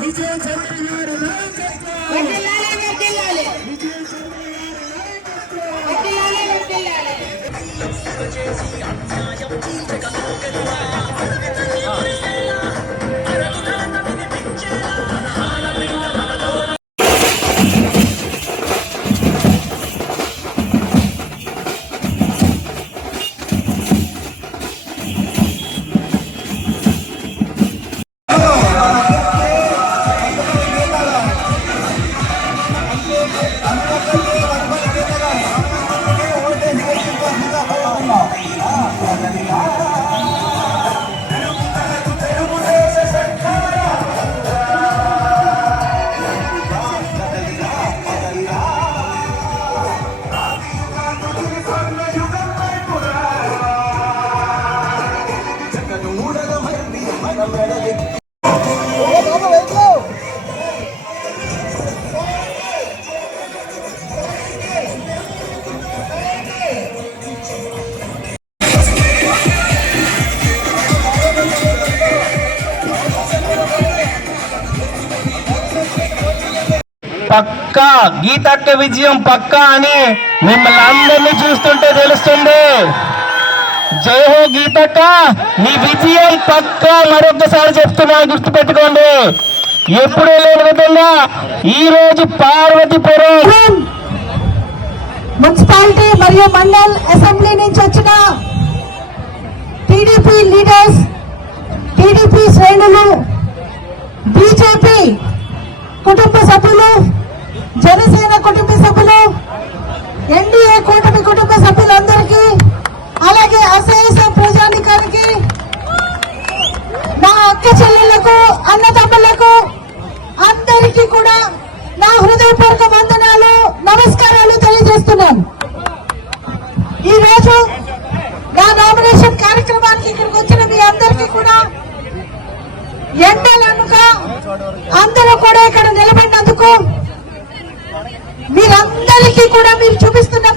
విజయ చంద్ర పక్కా గీతక్క విజయం పక్కా అని మిమ్మల్ని అందరినీ చూస్తుంటే తెలుస్తుంది. జై హో గీతక్క మీ విజయం పక్కా మరొకసారి చెప్తున్నా గుర్తుపెట్టుకోండి. ఎప్పుడూ లేని విధంగా ఈ రోజు పార్వతీపురం మున్సిపాలిటీ మరియు మండల్ అసెంబ్లీ నుంచి వచ్చిన టీడీపీ లీడర్స్ టీడీపీ శ్రేణులు బీజేపీ కుటుంబ సభ్యులు జనసేన కుటుంబ సభ్యులు ఎన్డీఏ కూటమి కుటుంబ సభ్యులందరికీ అలాగే అసహస ప్రజానికానికి నా అక్క చెల్లెళ్ళకు అన్నతమ్ములకు అందరికీ కూడా నా హృదయపూర్వక వందన కూడా మీరు చూపిస్తున్న